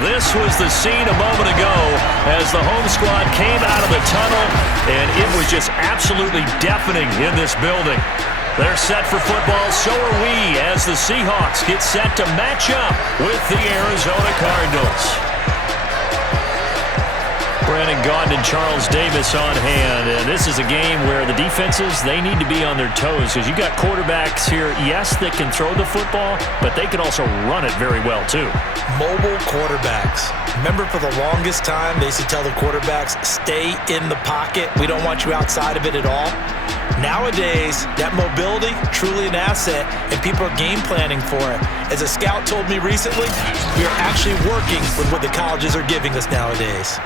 This was the scene a moment ago as the home squad came out of the tunnel, and it was just absolutely deafening in this building. They're set for football, so are we, as the Seahawks get set to match up with the Arizona Cardinals. Brandon Gaudin and Charles Davis on hand, and this is a game where the defenses, they need to be on their toes because you got quarterbacks here, yes, that can throw the football, but they can also run it very well too. Mobile quarterbacks. Remember, for the longest time, they used to tell the quarterbacks, stay in the pocket. We don't want you outside of it at all. Nowadays, that mobility, truly an asset, and people are game planning for it. As a scout told me recently, we are actually working with what the colleges are giving us nowadays.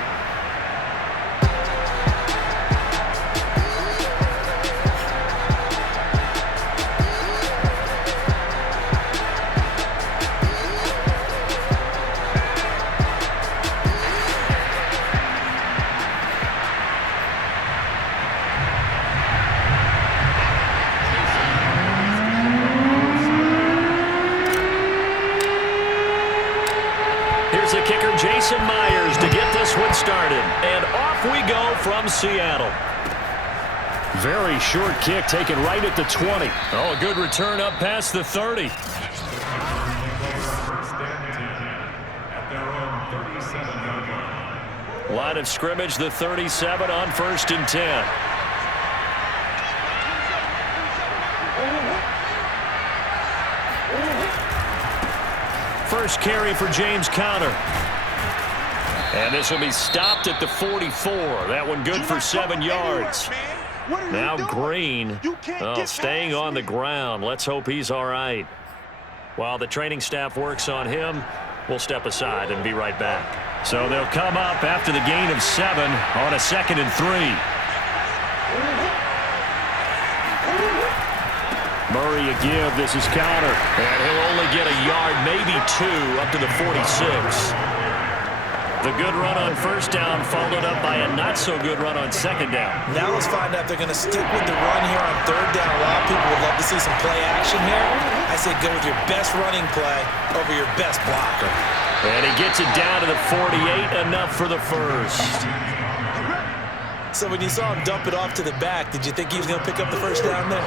From Seattle. Very short kick taken right at the 20. Oh, a good return up past the 30. Line of scrimmage, the 37 on 1st and 10. First carry for James Conner. And this will be stopped at the 44. That one good for 7 yards. Now Green staying on the ground. Let's hope he's all right. While the training staff works on him, we'll step aside and be right back. So they'll come up after the gain of 7 on a 2nd and 3. Murray a give. This is Conner. And he'll only get a yard, maybe 2, up to the 46. The good run on 1st down followed up by a not-so-good run on 2nd down. Now let's find out if they're going to stick with the run here on 3rd down. A lot of people would love to see some play action here. I say go with your best running play over your best blocker. And he gets it down to the 48, enough for the first. So when you saw him dump it off to the back, did you think he was going to pick up the 1st down there?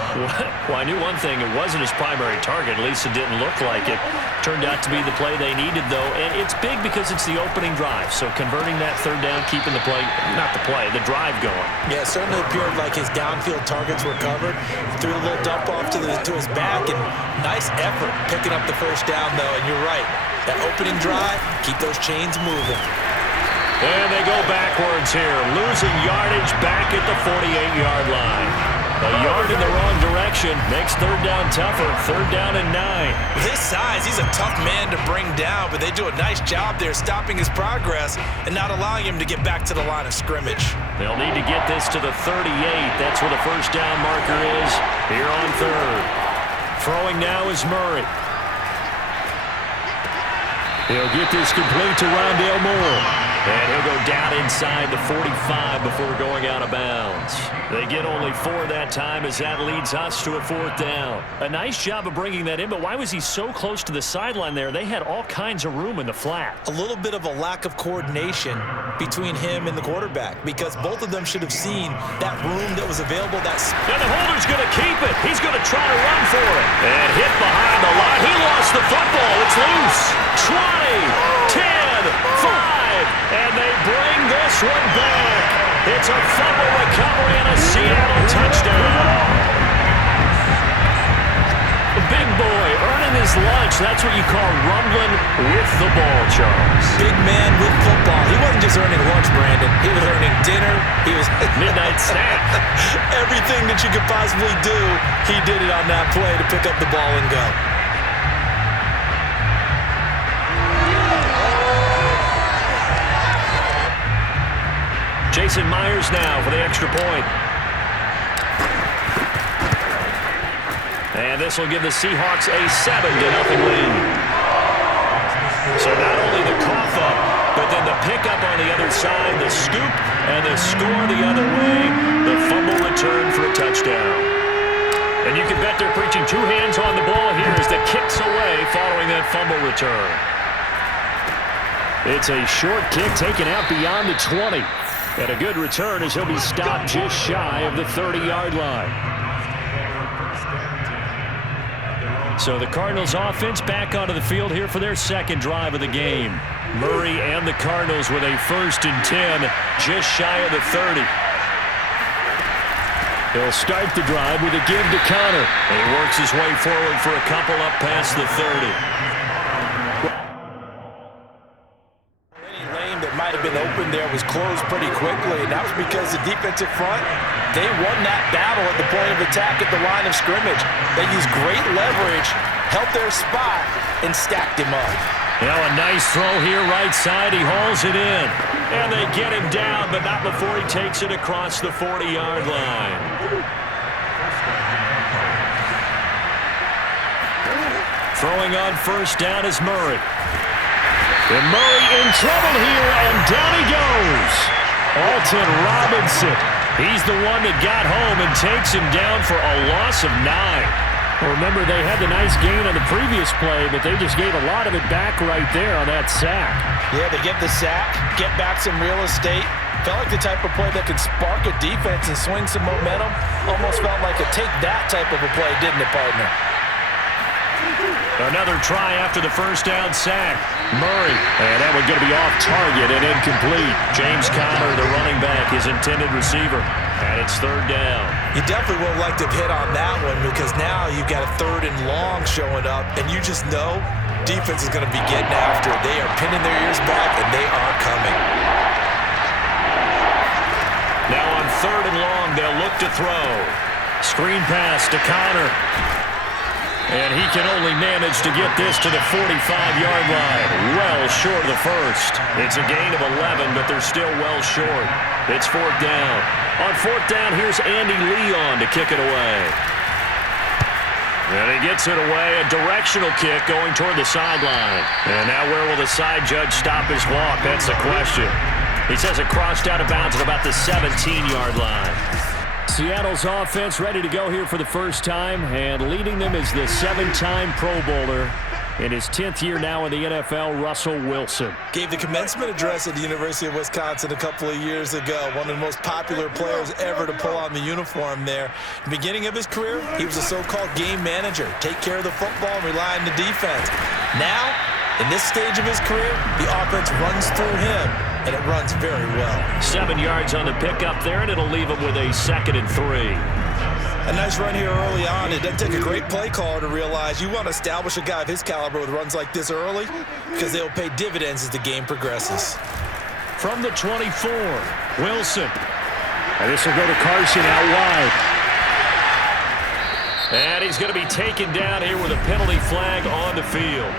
Well, I knew one thing. It wasn't his primary target. At least it didn't look like it. Turned out to be the play they needed, though. And it's big because it's the opening drive. So converting that 3rd down, keeping the play, not the play, the drive going. Yeah, it certainly appeared like his downfield targets were covered. Threw a little dump off to his back, and nice effort picking up the 1st down, though. And you're right. That opening drive, keep those chains moving. And they go backwards here, losing yardage back at the 48-yard line. A yard in the wrong direction makes 3rd down tougher. 3rd down and 9. This size, he's a tough man to bring down, but they do a nice job there stopping his progress and not allowing him to get back to the line of scrimmage. They'll need to get this to the 38. That's where the 1st down marker is here on 3rd. Throwing now is Murray. He'll get this complete to Rondale Moore. And he'll go down inside the 45 before going out of bounds. They get only 4 that time as that leads us to a 4th down. A nice job of bringing that in, but why was he so close to the sideline there? They had all kinds of room in the flat. A little bit of a lack of coordination between him and the quarterback because both of them should have seen that room that was available. And the holder's going to keep it. He's going to try to run for it. And hit behind the line. He lost the football. It's loose. 20, 10, 5. And they bring this one back. It's a fumble recovery and a Seattle touchdown. The big boy earning his lunch. That's what you call rumbling with the ball, Charles. Big man with football. He wasn't just earning lunch, Brandon. He was earning dinner. He was midnight snack. Everything that you could possibly do, he did it on that play to pick up the ball and go. Jason Myers now for the extra point. And this will give the Seahawks a 7-0 lead. So not only the cough up, but then the pickup on the other side, the scoop, and the score the other way. The fumble return for a touchdown. And you can bet they're preaching 2 hands on the ball here as the kick's away following that fumble return. It's a short kick taken out beyond the 20. And a good return as he'll be stopped just shy of the 30-yard line. So the Cardinals offense back onto the field here for their second drive of the game. Murray and the Cardinals with a 1st and 10 just shy of the 30. He'll start the drive with a give to Connor. And he works his way forward for a couple up past the 30. Might have been open there, was closed pretty quickly, and that was because the defensive front, they won that battle at the point of attack at the line of scrimmage. They used great leverage, held their spot, and stacked him up. Now a nice throw here right side. He hauls it in. And they get him down, but not before he takes it across the 40-yard line. Throwing on 1st down is Murray. And Murray in trouble here, and down he goes. Alton Robinson. He's the one that got home and takes him down for a loss of 9. Well, remember, they had the nice gain on the previous play, but they just gave a lot of it back right there on that sack. Yeah, they get the sack, get back some real estate. Felt like the type of play that could spark a defense and swing some momentum. Almost felt like a take-that type of a play, didn't it, partner? Another try after the 1st down sack. Murray, and that one going to be off target and incomplete. James Conner, the running back, his intended receiver. And it's 3rd down. You definitely would have liked to hit on that one because now you've got a 3rd and long showing up, and you just know defense is going to be getting after it. They are pinning their ears back, and they are coming. Now on 3rd and long, they'll look to throw. Screen pass to Conner. And he can only manage to get this to the 45-yard line. Well short of the 1st. It's a gain of 11, but they're still well short. It's 4th down. On 4th down, here's Andy Leon to kick it away. And he gets it away. A directional kick going toward the sideline. And now where will the side judge stop his walk? That's the question. He says it crossed out of bounds at about the 17-yard line. Seattle's offense ready to go here for the first time, and leading them is the 7-time Pro Bowler in his 10th year now in the NFL, Russell Wilson. Gave the commencement address at the University of Wisconsin a couple of years ago. One of the most popular players ever to pull on the uniform there. The beginning of his career, he was a so-called game manager. Take care of the football and rely on the defense. Now, in this stage of his career, the offense runs through him, and it runs very well. 7 yards on the pickup there, and it'll leave him with a 2nd and 3. A nice run here early on. It doesn't take a great play caller to realize you want to establish a guy of his caliber with runs like this early because they'll pay dividends as the game progresses. From the 24, Wilson. And this will go to Carson out wide. And he's going to be taken down here with a penalty flag on the field.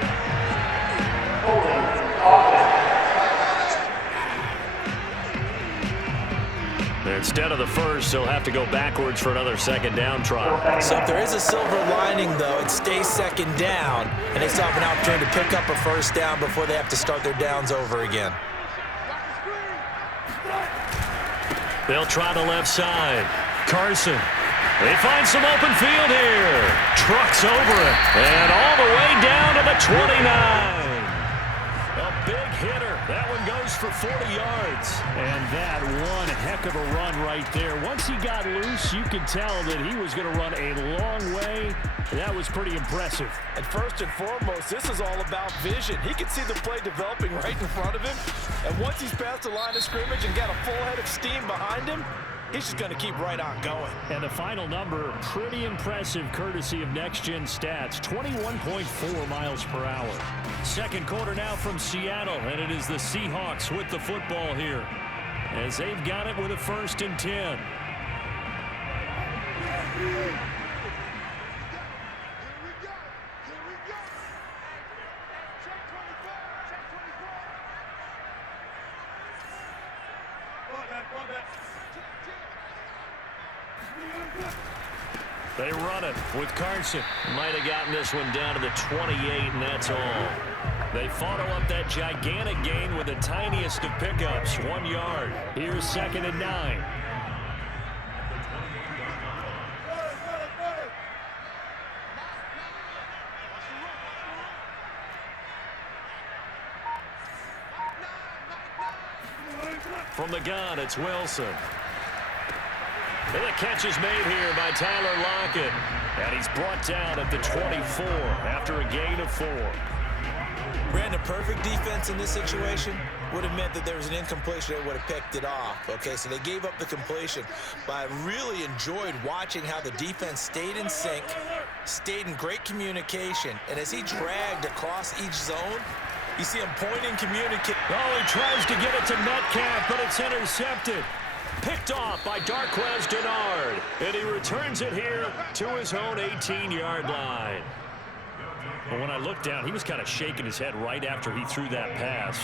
Instead of the 1st, he'll have to go backwards for another 2nd down try. So if there is a silver lining, though, it stays 2nd down, and they still have an opportunity to pick up a 1st down before they have to start their downs over again. They'll try the left side. Carson. They find some open field here. Trucks over it. And all the way down to the 29. A big hitter. That one goes for 40 yards. And that one heck of a run right there. Once he got loose, you could tell that he was going to run a long way. That was pretty impressive. And first and foremost, this is all about vision. He can see the play developing right in front of him. And once he's past the line of scrimmage and got a full head of steam behind him, he's just going to keep right on going. And the final number, pretty impressive, courtesy of Next Gen Stats, 21.4 miles per hour. Second quarter now from Seattle, and it is the Seahawks with the football here, as they've got it with a 1st and 10. They run it with Carson. Might have gotten this one down to the 28, and that's all. They follow up that gigantic gain with the tiniest of pickups, 1 yard. Here's 2nd and 9. From the gun, it's Wilson. And the catch is made here by Tyler Lockett. And he's brought down at the 24 after a gain of 4. Brandon, perfect defense in this situation would have meant that there was an incompletion. They would have picked it off. Okay, so they gave up the completion. But I really enjoyed watching how the defense stayed in sync, stayed in great communication. And as he dragged across each zone, you see him pointing, communicating. Oh, he tries to get it to Metcalf, but it's intercepted. Picked off by Darquez Dennard. And he returns it here to his own 18-yard line. Well, when I looked down, he was kind of shaking his head right after he threw that pass.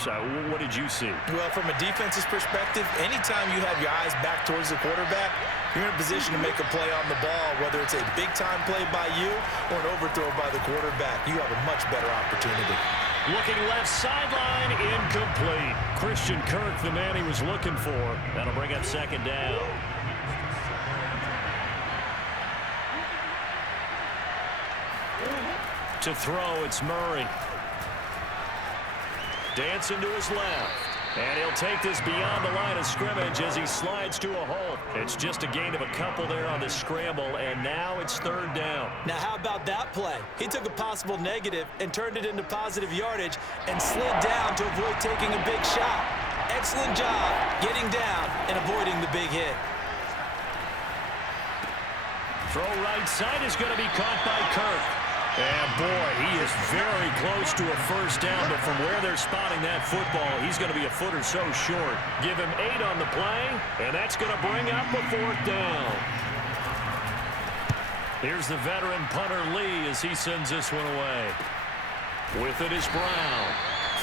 What did you see? Well, from a defense's perspective, anytime you have your eyes back towards the quarterback, you're in a position to make a play on the ball, whether it's a big-time play by you or an overthrow by the quarterback. You have a much better opportunity. Looking left sideline, incomplete. Christian Kirk, the man he was looking for. That'll bring up second down. To throw, it's Murray. Dancing to his left. And he'll take this beyond the line of scrimmage as he slides to a hole. It's just a gain of a couple there on the scramble, and now it's third down. Now, how about that play? He took a possible negative and turned it into positive yardage and slid down to avoid taking a big shot. Excellent job getting down and avoiding the big hit. Throw right side is going to be caught by Kirk. And, boy, he is very close to a first down, but from where they're spotting that football, he's going to be a foot or so short. Give him 8 on the play, and that's going to bring up a 4th down. Here's the veteran punter Lee as he sends this one away. With it is Brown.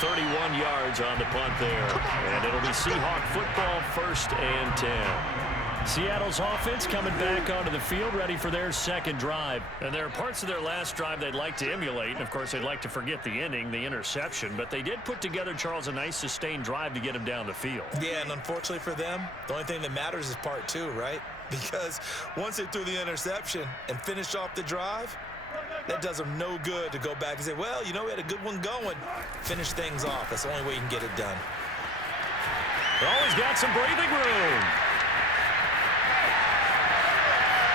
31 yards on the punt there. And it'll be Seahawk football, 1st and 10. Seattle's offense coming back onto the field, ready for their second drive. And there are parts of their last drive they'd like to emulate. And, of course, they'd like to forget the ending, the interception. But they did put together, Charles, a nice sustained drive to get him down the field. Yeah, and unfortunately for them, the only thing that matters is part 2, right? Because once they threw the interception and finished off the drive, that does them no good to go back and say, well, you know, we had a good one going. Finish things off. That's the only way you can get it done. Oh, he's got some breathing room.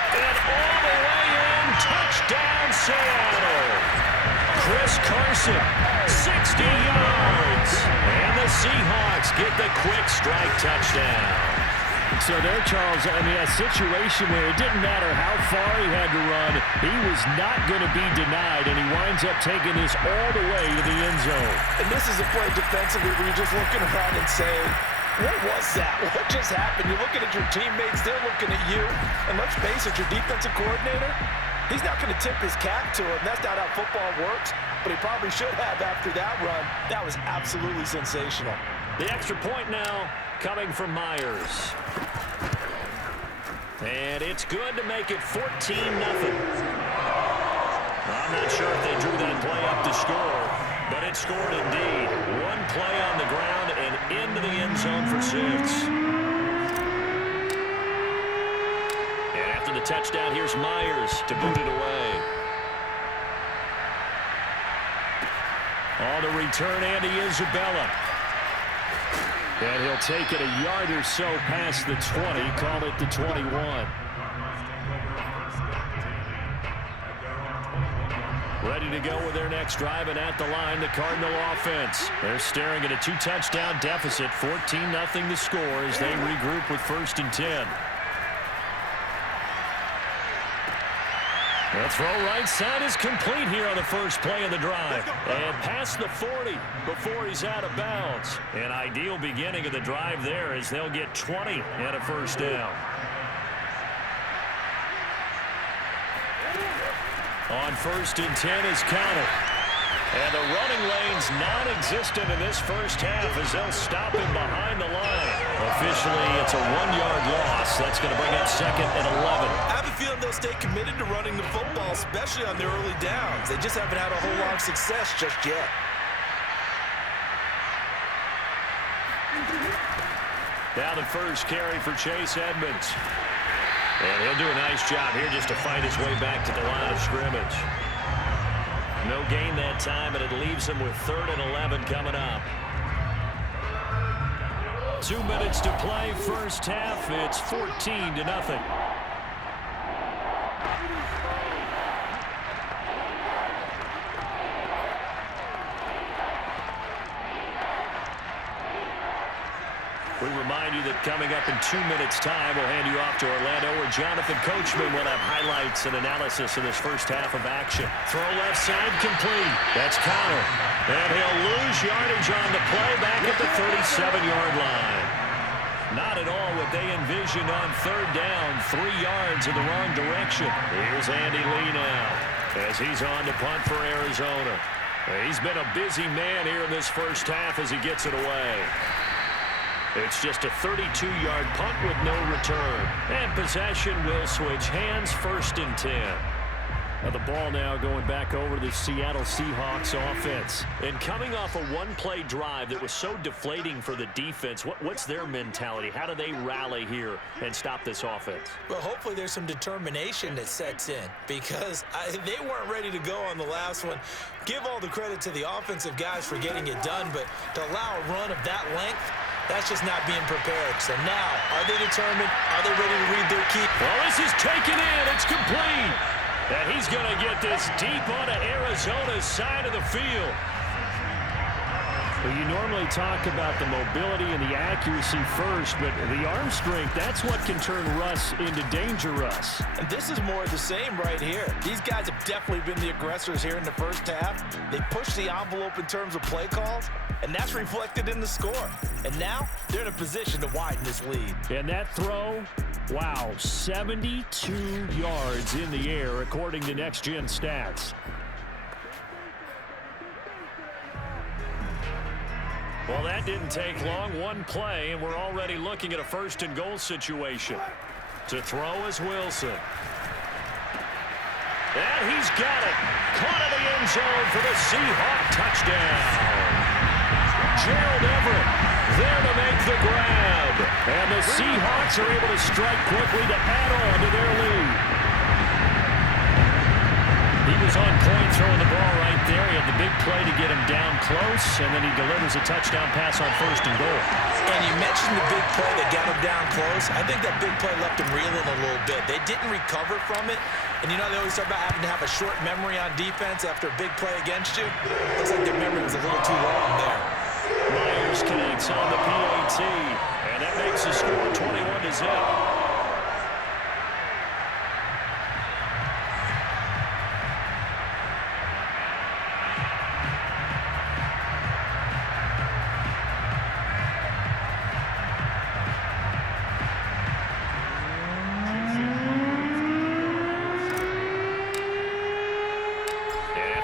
And all the way in, touchdown Seattle. Chris Carson, 60 yards. And the Seahawks get the quick strike touchdown. So there, Charles, I mean, a situation where it didn't matter how far he had to run, he was not going to be denied, and he winds up taking this all the way to the end zone. And this is a play defensively where you're just looking around and saying, what was that? What just happened? You're looking at your teammates, they're looking at you. And let's face it, your defensive coordinator, he's not going to tip his cap to him. That's not how football works, but he probably should have after that run. That was absolutely sensational. The extra point now coming from Myers. And it's good to make it 14-0. I'm not sure if they drew that play up to score, but it scored indeed. One play on the ground and into the end zone for 6. And after the touchdown, here's Myers to boot it away. On the return, Andy Isabella. And he'll take it a yard or so past the 20, call it the 21. Ready to go with their next drive, and at the line, the Cardinal offense. They're staring at a 2-touchdown deficit, 14-0 the score as they regroup with 1st and 10. The throw right side is complete here on the first play of the drive. And past the 40 before he's out of bounds. An ideal beginning of the drive there as they'll get 20 and a first down. On 1st and 10 is Connor. And the running lane's non-existent in this first half as they'll stop him behind the line. Officially, it's a 1-yard loss. That's going to bring up 2nd and 11. I have a feeling they'll stay committed to running the football, especially on their early downs. They just haven't had a whole lot of success just yet. Now the first carry for Chase Edmonds. And he'll do a nice job here just to fight his way back to the line of scrimmage. No gain that time, and it leaves him with 3rd and 11 coming up. 2 minutes to play, first half. It's 14-0. We remind you that coming up in 2 minutes' time, we'll hand you off to Orlando, where Jonathan Coachman will have highlights and analysis of this first half of action. Throw left side complete. That's Connor. And he'll lose yardage on the play back at the 37-yard line. Not at all what they envisioned on third down. 3 yards in the wrong direction. Here's Andy Lee now as he's on to punt for Arizona. He's been a busy man here in this first half as he gets it away. It's just a 32-yard punt with no return. And possession will switch hands, 1st and 10. Now the ball now going back over to the Seattle Seahawks offense. And coming off a one-play drive that was so deflating for the defense, what's their mentality? How do they rally here and stop this offense? Well, hopefully there's some determination that sets in, because they weren't ready to go on the last one. Give all the credit to the offensive guys for getting it done, but to allow a run of that length, that's just not being prepared. So now, are they determined? Are they ready to read their key? Well, this is taken in. It's complete. And he's going to get this deep onto Arizona's side of the field. Well, you normally talk about the mobility and the accuracy first, but the arm strength, that's what can turn Russ into Danger Russ. And this is more of the same right here. These guys have definitely been the aggressors here in the first half. They pushed the envelope in terms of play calls, and that's reflected in the score. And now they're in a position to widen this lead. And that throw, wow, 72 yards in the air according to Next Gen Stats. Well, that didn't take long. One play, and we're already looking at a 1st and goal situation. To throw is Wilson. And he's got it. Caught in the end zone for the Seahawk touchdown. Gerald Everett there to make the grab. And the Seahawks are able to strike quickly to add on to their lead. He was on point throwing the ball right there. He had the big play to get him down close, and then he delivers a touchdown pass on 1st and goal. And you mentioned the big play that got him down close. I think that big play left him reeling a little bit. They didn't recover from it. And you know, they always talk about having to have a short memory on defense after a big play against you. Looks like their memory was a little too long there. Myers connects on the PAT, and that makes the score 21-0.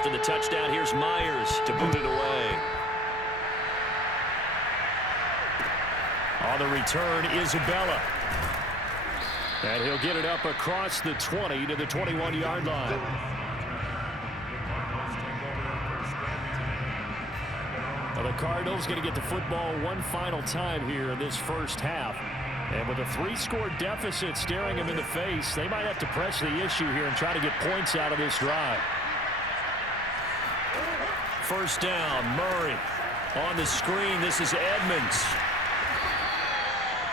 The touchdown, here's Myers to boot it away. On the return, Isabella. And he'll get it up across the 20 to the 21-yard line. Well, the Cardinals going to get the football one final time here in this first half. And with a 3-score deficit staring them in the face, they might have to press the issue here and try to get points out of this drive. 1st down, Murray. On the screen, this is Edmonds.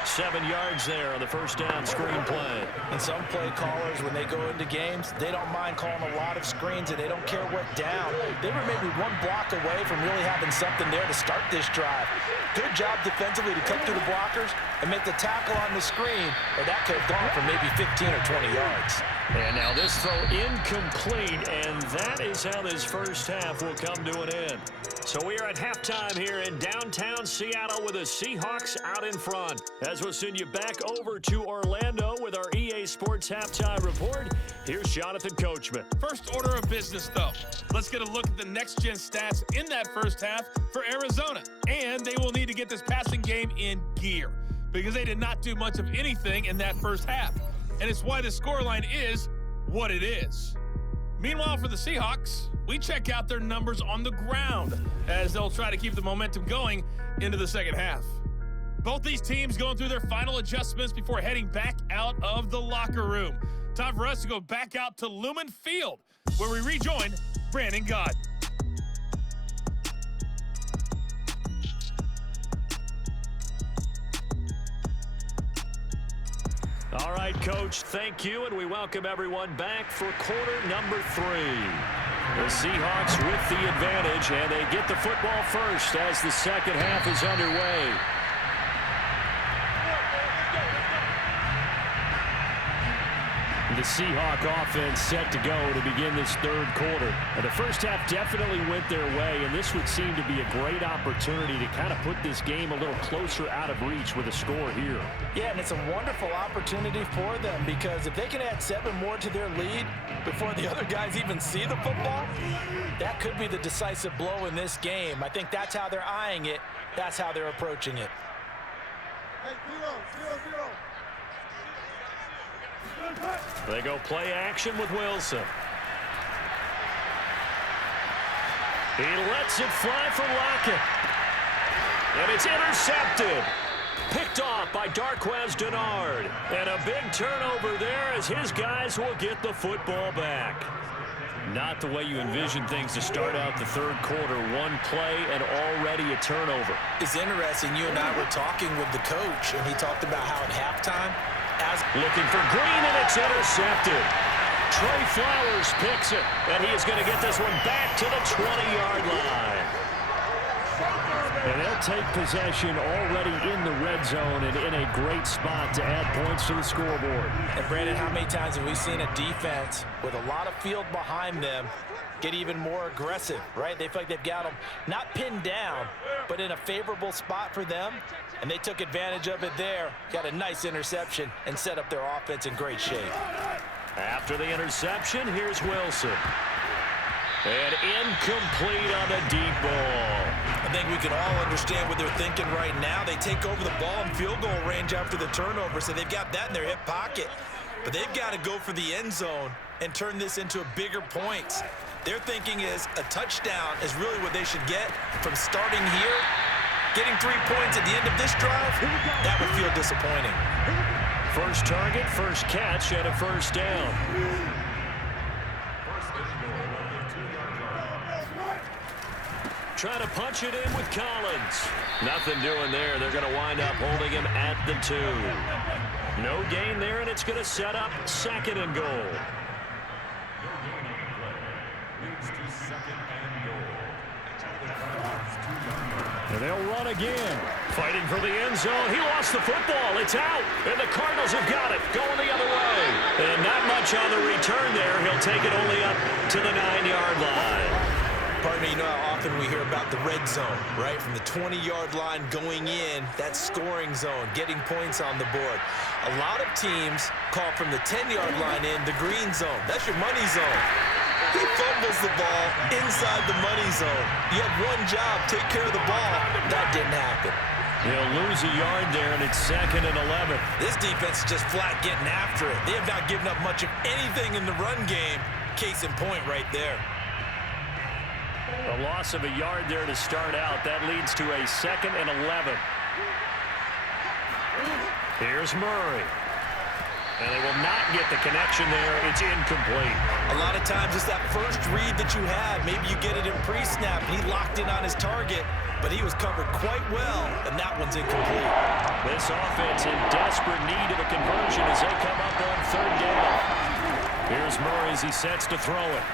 7 yards there on the 1st down screen play. And some play callers, when they go into games, they don't mind calling a lot of screens, and they don't care what down. They were maybe one block away from really having something there to start this drive. Good job defensively to cut through the blockers and make the tackle on the screen, or that could have gone for maybe 15 or 20 yards. And now this throw incomplete, and that is how this first half will come to an end. So we are at halftime here in downtown Seattle with the Seahawks out in front. As we'll send you back over to Orlando with our EA Sports Halftime Report, here's Jonathan Coachman. First order of business, though. Let's get a look at the next-gen stats in that first half for Arizona. And they will need to get this passing game in gear because they did not do much of anything in that first half. And it's why the scoreline is what it is. Meanwhile, for the Seahawks, we check out their numbers on the ground as they'll try to keep the momentum going into the second half. Both these teams going through their final adjustments before heading back out of the locker room. Time for us to go back out to Lumen Field, where we rejoin Brandon Gott. All right, Coach, thank you, and we welcome everyone back for quarter number 3. The Seahawks with the advantage, and they get the football first as the second half is underway. The Seahawk offense set to go to begin this third quarter. And the first half definitely went their way, and this would seem to be a great opportunity to kind of put this game a little closer out of reach with a score here. Yeah, and it's a wonderful opportunity for them because if they can add 7 more to their lead before the other guys even see the football, that could be the decisive blow in this game. I think that's how they're eyeing it. That's how they're approaching it. Hey, 0-0-0. They go play action with Wilson. He lets it fly from Lockett. And it's intercepted. Picked off by Darquez Dennard. And a big turnover there as his guys will get the football back. Not the way you envision things to start out the third quarter. One play and already a turnover. It's interesting. You and I were talking with the coach, and he talked about how at halftime, looking for Green, and it's intercepted. Trey Flowers picks it, and he is going to get this one back to the 20-yard line. And they'll take possession already in the red zone and in a great spot to add points to the scoreboard. And, Brandon, how many times have we seen a defense with a lot of field behind them get even more aggressive, right? They feel like they've got them not pinned down, but in a favorable spot for them, and they took advantage of it there, got a nice interception, and set up their offense in great shape. After the interception, here's Wilson. And incomplete on the deep ball. I think we can all understand what they're thinking right now. They take over the ball in field goal range after the turnover, so they've got that in their hip pocket. But they've got to go for the end zone and turn this into a bigger points. Their thinking is a touchdown is really what they should get from starting here. Getting 3 points at the end of this drive, that would feel disappointing. First target, first catch, and a first down. Trying to punch it in with Collins. Nothing doing there. They're going to wind up holding him at the 2. No gain there, and it's going to set up second and goal. And they'll run again. Fighting for the end zone. He lost the football. It's out. And the Cardinals have got it. Going the other way. And not much on the return there. He'll take it only up to the 9-yard line. Pardon me, you know how often we hear about the red zone, right? From the 20-yard line going in, that scoring zone, getting points on the board. A lot of teams call from the 10-yard line in the green zone. That's your money zone. He fumbles the ball inside the money zone. You have one job, take care of the ball. That didn't happen. He'll lose a yard there, and it's 2nd and 11. This defense is just flat getting after it. They have not given up much of anything in the run game. Case in point right there. A loss of a yard there to start out. That leads to a 2nd and 11. Here's Murray. And they will not get the connection there. It's incomplete. A lot of times it's that first read that you have. Maybe you get it in pre-snap. He locked in on his target, but he was covered quite well, and that one's incomplete. This offense in desperate need of a conversion as they come up on 3rd down. Here's Murray as he sets to throw it.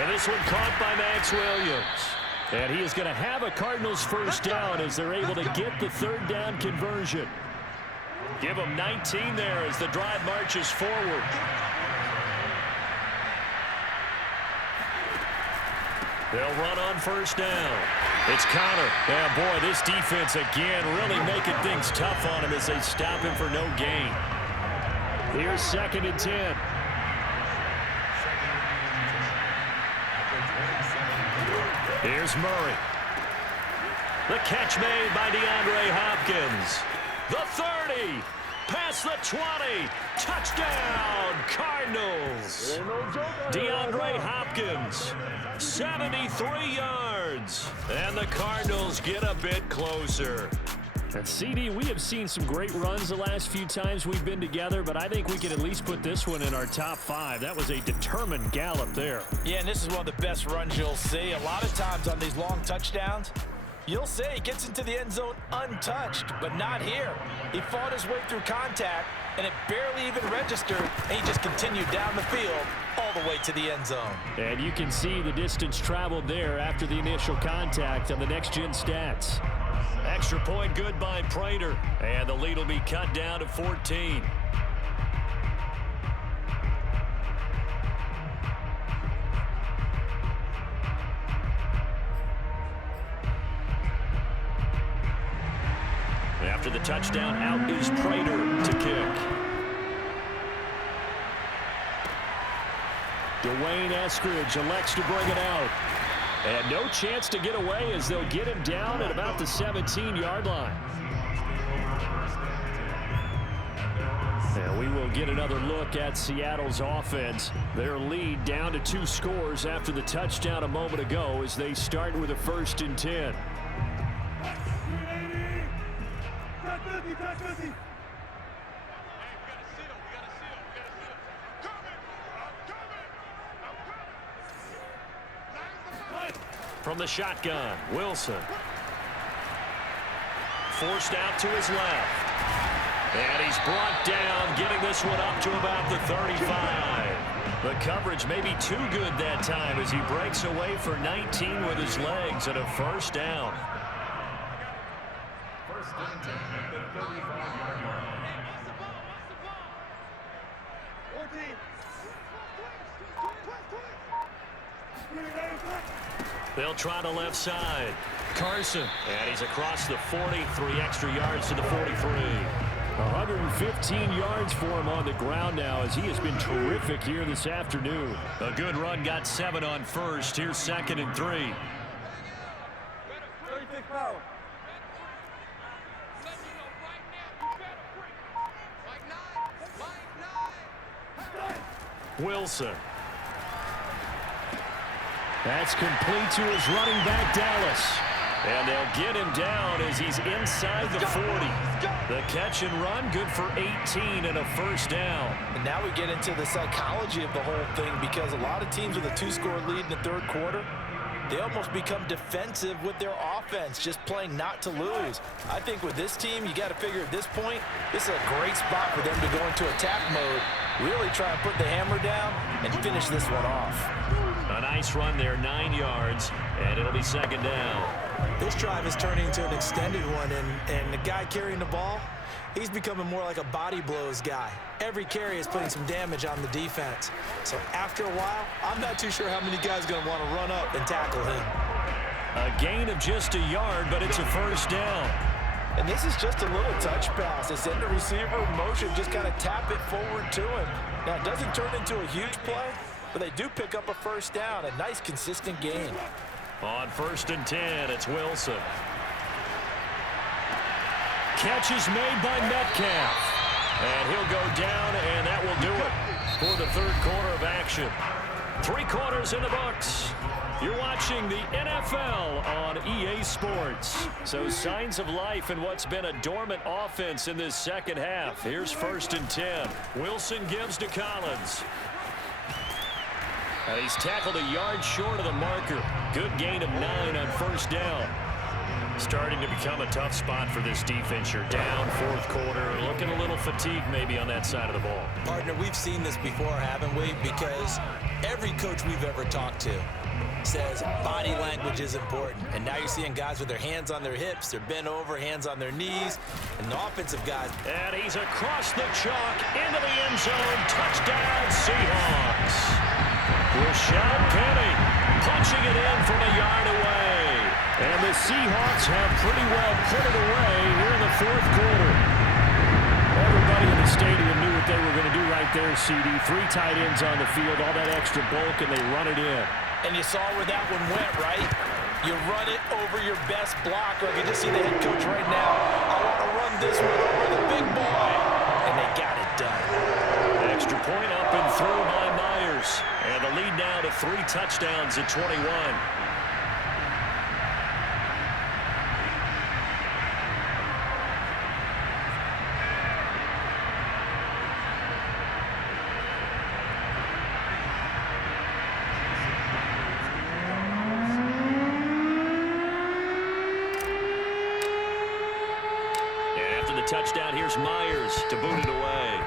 And this one caught by Max Williams. And he is going to have a Cardinals first down as they're able to get the 3rd down conversion. Give them 19 there as the drive marches forward. They'll run on first down. It's Connor. Yeah, boy, this defense again really making things tough on him as they stop him for no gain. Here's 2nd and 10. Here's Murray. The catch made by DeAndre Hopkins. The 30. Past the 20. Touchdown, Cardinals. DeAndre Hopkins. 73 yards. And the Cardinals get a bit closer. And CD, we have seen some great runs the last few times we've been together, but I think we can at least put this one in our top 5. That was a determined gallop there. Yeah, and this is one of the best runs you'll see. A lot of times on these long touchdowns, You'll say he gets into the end zone untouched, but not here. He fought his way through contact, and it barely even registered, and he just continued down the field all the way to the end zone. And you can see the distance traveled there after the initial contact on the next-gen stats. Extra point good by Prater, and the lead will be cut down to 14. After the touchdown, out is Prater to kick. Dwayne Eskridge elects to bring it out. And no chance to get away as they'll get him down at about the 17-yard line. And we will get another look at Seattle's offense. Their lead down to 2 scores after the touchdown a moment ago as they start with a 1st and 10. From the shotgun, Wilson. Forced out to his left. And he's brought down, getting this one up to about the 35. The coverage may be too good that time as he breaks away for 19 with his legs and a 1st down. They'll try the left side. Carson. And he's across the 40, 3 extra yards to the 43. 115 yards for him on the ground now as he has been terrific here this afternoon. A good run, got 7 on 1st. Here's 2nd and 3. Wilson. That's complete to his running back, Dallas. And they'll get him down as he's inside the 40. The catch and run, good for 18 and a 1st down. And now we get into the psychology of the whole thing because a lot of teams with a 2-score lead in the 3rd quarter, they almost become defensive with their offense, just playing not to lose. I think with this team, you got to figure at this point, this is a great spot for them to go into attack mode, really try and put the hammer down and finish this one off. A nice run there, 9 yards, and it'll be 2nd down. This drive is turning into an extended one, and the guy carrying the ball, he's becoming more like a body blows guy. Every carry is putting some damage on the defense. So after a while, I'm not too sure how many guys are going to want to run up and tackle him. A gain of just a yard, but it's a 1st down. And this is just a little touch pass. They send the receiver in motion, just kind of tap it forward to him. Now, it doesn't turn into a huge play, but they do pick up a 1st down, a nice consistent gain. On 1st and 10, it's Wilson. Catch is made by Metcalf. And he'll go down, and that will do it for the 3rd quarter of action. 3 quarters in the books. You're watching the NFL on EA Sports. So signs of life in what's been a dormant offense in this 2nd half. Here's 1st and 10. Wilson gives to Collins. And he's tackled a yard short of the marker. Good gain of 9 on 1st down. Starting to become a tough spot for this defense. You're down 4th quarter. Looking a little fatigued maybe on that side of the ball. Partner, we've seen this before, haven't we? Because every coach we've ever talked to says body language is important. And now you're seeing guys with their hands on their hips, they're bent over, hands on their knees, and the offensive guys. And he's across the chalk into the end zone. Touchdown, Seahawks. Rashad Penny punching it in from a yard away. And the Seahawks have pretty well put it away here in the 4th quarter. Everybody in the stadium knew what they were going to do right there, CD. 3 tight ends on the field, all that extra bulk, and they run it in. And you saw where that one went, right? You run it over your best blocker. I can just see the head coach right now. I want to run this one over the big boy. And they got it done. Extra point up and through by Myers. And the lead now to 3 touchdowns at 21. after the touchdown. Here's Myers to boot it away.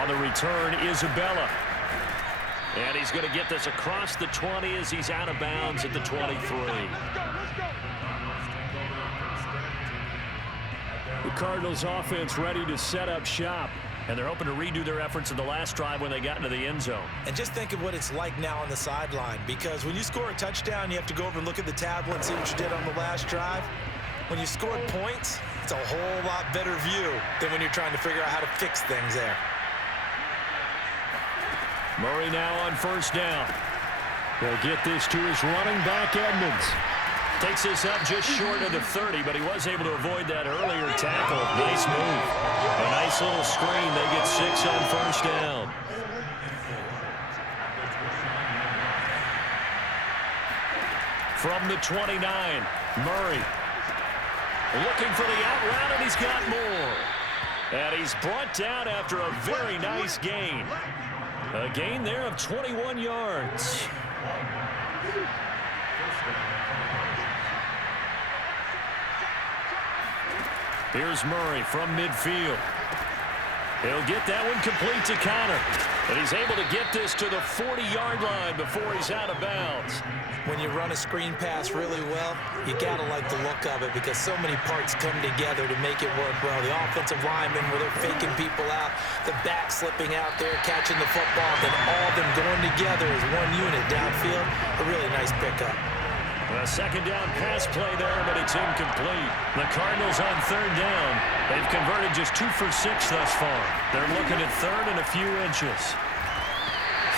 On the return, Isabella. And he's going to get this across the 20 as he's out of bounds at the 23. The Cardinals offense ready to set up shop. And they're hoping to redo their efforts in the last drive when they got into the end zone. And just think of what it's like now on the sideline, because when you score a touchdown, you have to go over and look at the tablet and see what you did on the last drive. When you scored points, it's a whole lot better view than when you're trying to figure out how to fix things there. Murray now on first down. He'll get this to his running back, Edmonds. Takes this up just short of the 30, but he was able to avoid that earlier tackle. Nice move. A nice little screen. They get 6 on first down. From the 29, Murray. Looking for the out route, and he's got more. And he's brought down after a very nice gain. A gain there of 21 yards. Here's Murray from midfield. He'll get that one complete to Connor. And he's able to get this to the 40-yard line before he's out of bounds. When you run a screen pass really well, you got to like the look of it because so many parts come together to make it work well. The offensive linemen, where they're faking people out, the back slipping out there, catching the football, then all of them going together as one unit downfield. A really nice pickup. A second down pass play there, but it's incomplete. The Cardinals on third down. They've converted just 2 for 6 thus far. They're looking at third and a few inches.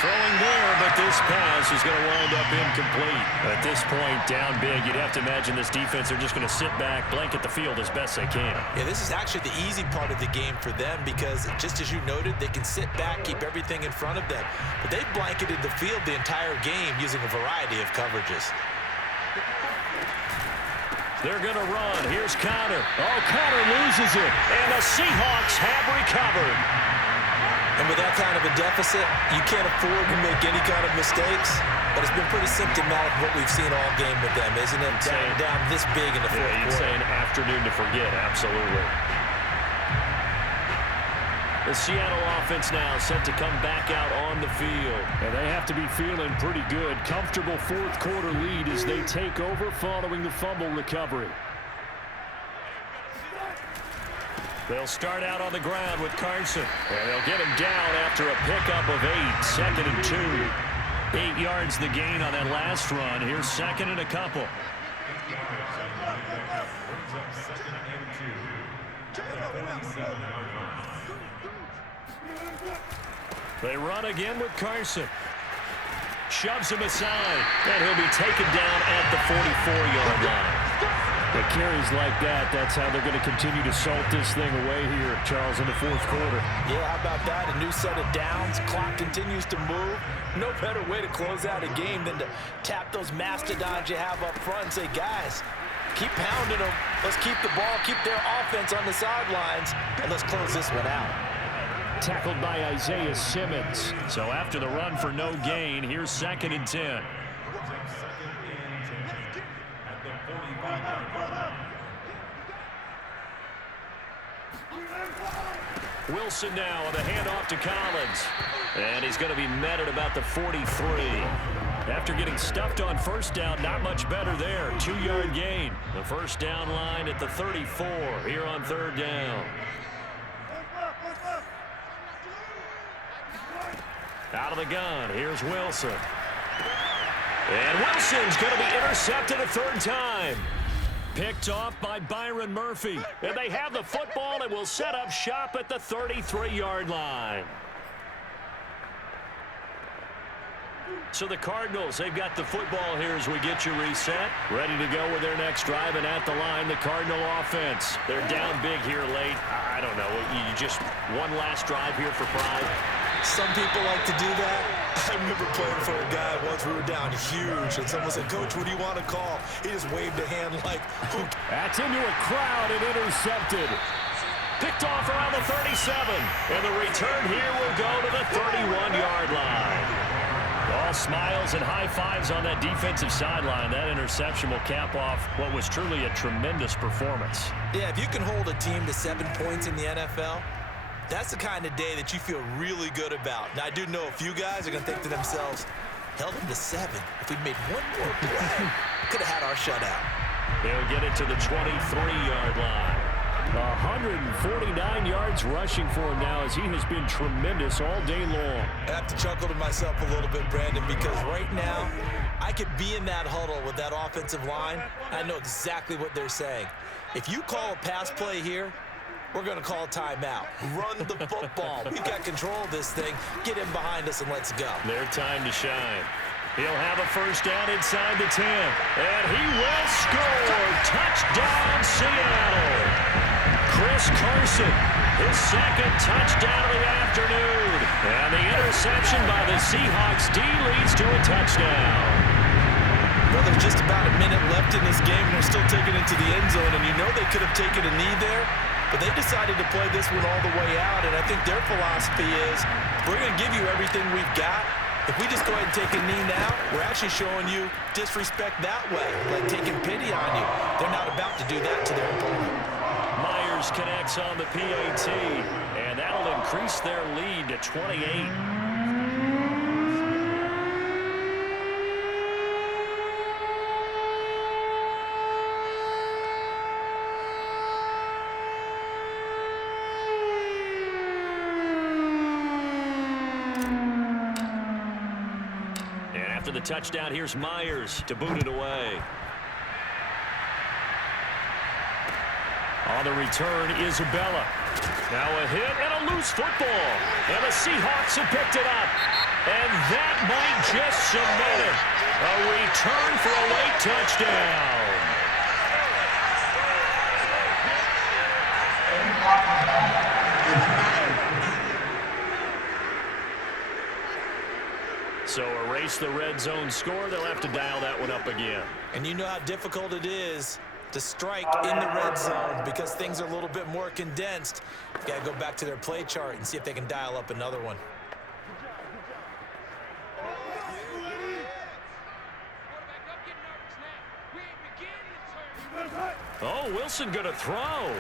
Throwing there, but this pass is going to wind up incomplete. At this point, down big, you'd have to imagine this defense are just going to sit back, blanket the field as best they can. Yeah, this is actually the easy part of the game for them because, just as you noted, they can sit back, keep everything in front of them. But they've blanketed the field the entire game using a variety of coverages. They're going to run. Here's Connor. Oh, Connor loses it. And the Seahawks have recovered. And with that kind of a deficit, you can't afford to make any kind of mistakes. But it's been pretty symptomatic of what we've seen all game with them, isn't it? Down this big in the fourth quarter. You'd say an afternoon to forget. Absolutely. The Seattle offense now set to come back out on the field. And they have to be feeling pretty good. Comfortable fourth quarter lead as they take over following the fumble recovery. They'll start out on the ground with Carson. And they'll get him down after a pickup of 8. Second and 2. 8 yards the gain on that last run. Here's second and a couple. They run again with Carson. Shoves him aside. And he'll be taken down at the 44-yard line. With carries like that, that's how they're going to continue to salt this thing away here, Charles, in the fourth quarter. Yeah, how about that? A new set of downs. Clock continues to move. No better way to close out a game than to tap those mastodons you have up front and say, guys, keep pounding them. Let's keep the ball, keep their offense on the sidelines, and let's close this one out. Tackled by Isaiah Simmons. So after the run for no gain, here's second and 10. Wilson now with a handoff to Collins. And he's going to be met at about the 43. After getting stuffed on first down, not much better there. 2-yard gain. The first down line at the 34 here on third down. Out of the gun, here's Wilson. And Wilson's going to be intercepted a third time. Picked off by Byron Murphy. And they have the football and will set up shop at the 33-yard line. So the Cardinals, they've got the football here as we get you reset. Ready to go with their next drive, and at the line, the Cardinal offense. They're down big here late. I don't know. You just one last drive here for pride. Some people like to do that. I remember playing for a guy once. We were down huge, and someone said, "Coach, what do you want to call?" He just waved a hand like, that's into a crowd and intercepted. Picked off around the 37. And the return here will go to the 31-yard line. All Now smiles and high fives on that defensive sideline. That interception will cap off what was truly a tremendous performance. Yeah, if you can hold a team to 7 points in the NFL, that's the kind of day that you feel really good about. Now, I do know a few guys are going to think to themselves, held them to 7. If we'd made one more play, could have had our shutout. He'll get it to the 23-yard line. 149 yards rushing for him now as he has been tremendous all day long. I have to chuckle to myself a little bit, Brandon, because right now I could be in that huddle with that offensive line. I know exactly what they're saying. If you call a pass play here, we're going to call a timeout. Run the football. We've got control of this thing. Get in behind us and let's go. Their time to shine. He'll have a first down inside the 10. And he will score. Touchdown, Seattle. Chris Carson, his second touchdown of the afternoon. And the interception by the Seahawks D leads to a touchdown. Well, there's just about a minute left in this game, and they're still taking it to the end zone. And you know they could have taken a knee there, but they decided to play this one all the way out. And I think their philosophy is, we're going to give you everything we've got. If we just go ahead and take a knee now, we're actually showing you disrespect that way, like taking pity on you. They're not about to do that to their opponent. Myers connects on the PAT, and that'll increase their lead to 28. After the touchdown, here's Myers to boot it away. On the return, Isabella. Now a hit and a loose football. And the Seahawks have picked it up. And that might just cement it. A return for a late touchdown. So erase the red zone score. They'll have to dial that one up again. And you know how difficult it is to strike in the red zone because things are a little bit more condensed. You got to go back to their play chart and see if they can dial up another one. Oh, Wilson going to throw.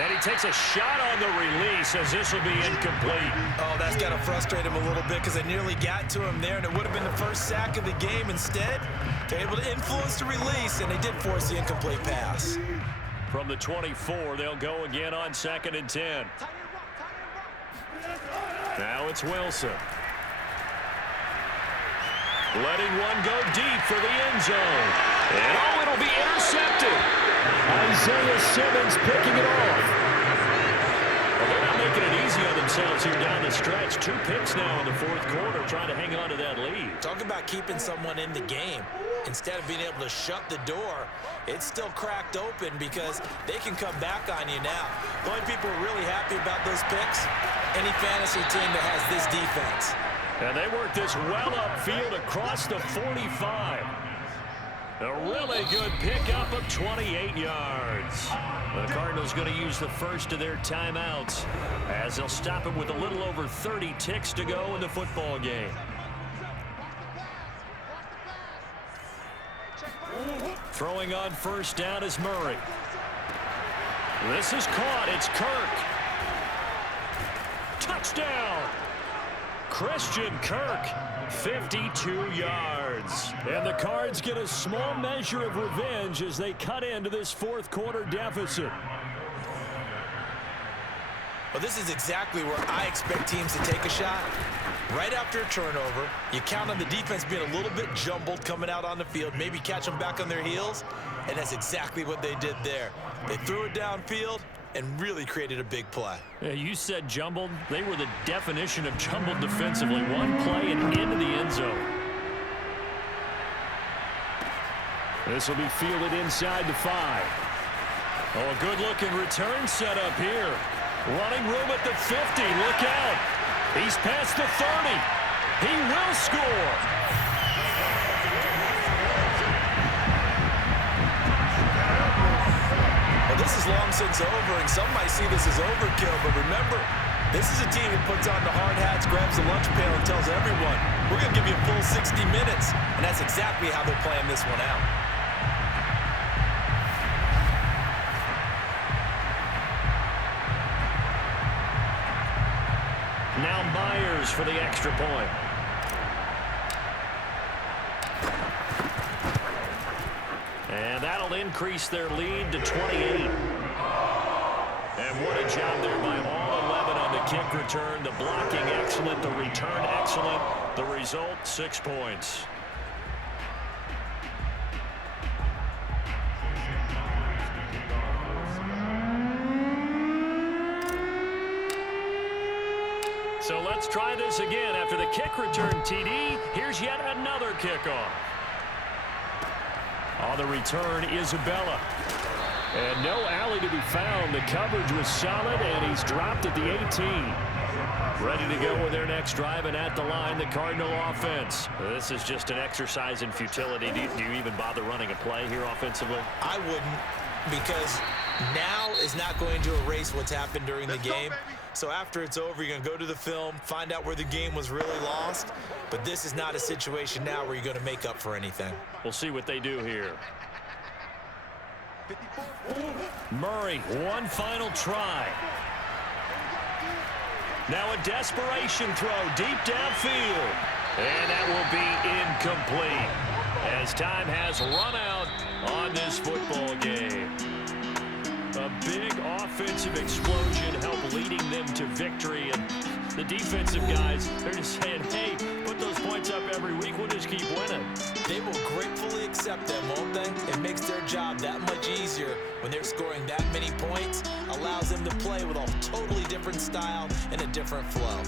And he takes a shot on the release as this will be incomplete. Oh, that's got to frustrate him a little bit because they nearly got to him there, and it would have been the first sack of the game. Instead, they're able to influence the release, and they did force the incomplete pass. From the 24, they'll go again on 2nd and 10. Now it's Wilson. Letting one go deep for the end zone. And oh, it'll be intercepted. Isaiah Simmons picking it off. Well, they're not making it easy on themselves here down the stretch. 2 picks now in the 4th quarter, trying to hang on to that lead. Talk about keeping someone in the game. Instead of being able to shut the door, it's still cracked open because they can come back on you now. The only people who are really happy about those picks, any fantasy team that has this defense. And they work this well upfield across the 45. A really good pickup of 28 yards. The Cardinals going to use the first of their timeouts as they'll stop it with a little over 30 ticks to go in the football game. Throwing on first down is Murray. This is caught. It's Kirk. Touchdown. Christian Kirk, 52 yards. And the Cards get a small measure of revenge as they cut into this 4th quarter deficit. Well, this is exactly where I expect teams to take a shot. Right after a turnover, you count on the defense being a little bit jumbled coming out on the field, maybe catch them back on their heels, and that's exactly what they did there. They threw it downfield and really created a big play. Yeah, you said jumbled. They were the definition of jumbled defensively. One play and into the end zone. This will be fielded inside the 5. Oh, a good-looking return set up here. Running room at the 50. Look out. He's past the 30. He will score. Well, this is long since over, and some might see this as overkill, but remember, this is a team that puts on the hard hats, grabs the lunch pail, and tells everyone, We're going to give you a full 60 minutes, and that's exactly how they're playing this one out. Now Myers for the extra point. And that'll increase their lead to 28. And what a job there by all 11 on the kick return. The blocking excellent, the return excellent. The result, 6 points. So let's try this again. After the kick return TD, here's yet another kickoff. On the return, Isabella. And no alley to be found. The coverage was solid, and he's dropped at the 18. Ready to go with their next drive, and at the line, the Cardinal offense. This is just an exercise in futility. Do you even bother running a play here offensively? I wouldn't, because now is not going to erase what's happened during the game. So after it's over, you're going to go to the film, find out where the game was really lost. But this is not a situation now where you're going to make up for anything. We'll see what they do here. Murray, one final try. Now a desperation throw deep downfield. And that will be incomplete as time has run out on this football game. A big offensive explosion helped leading them to victory. And the defensive guys, they're just saying, hey, put those points up every week. We'll just keep winning. They will gratefully accept them, won't they? It makes their job that much easier when they're scoring that many points. Allows them to play with a totally different style and a different flow.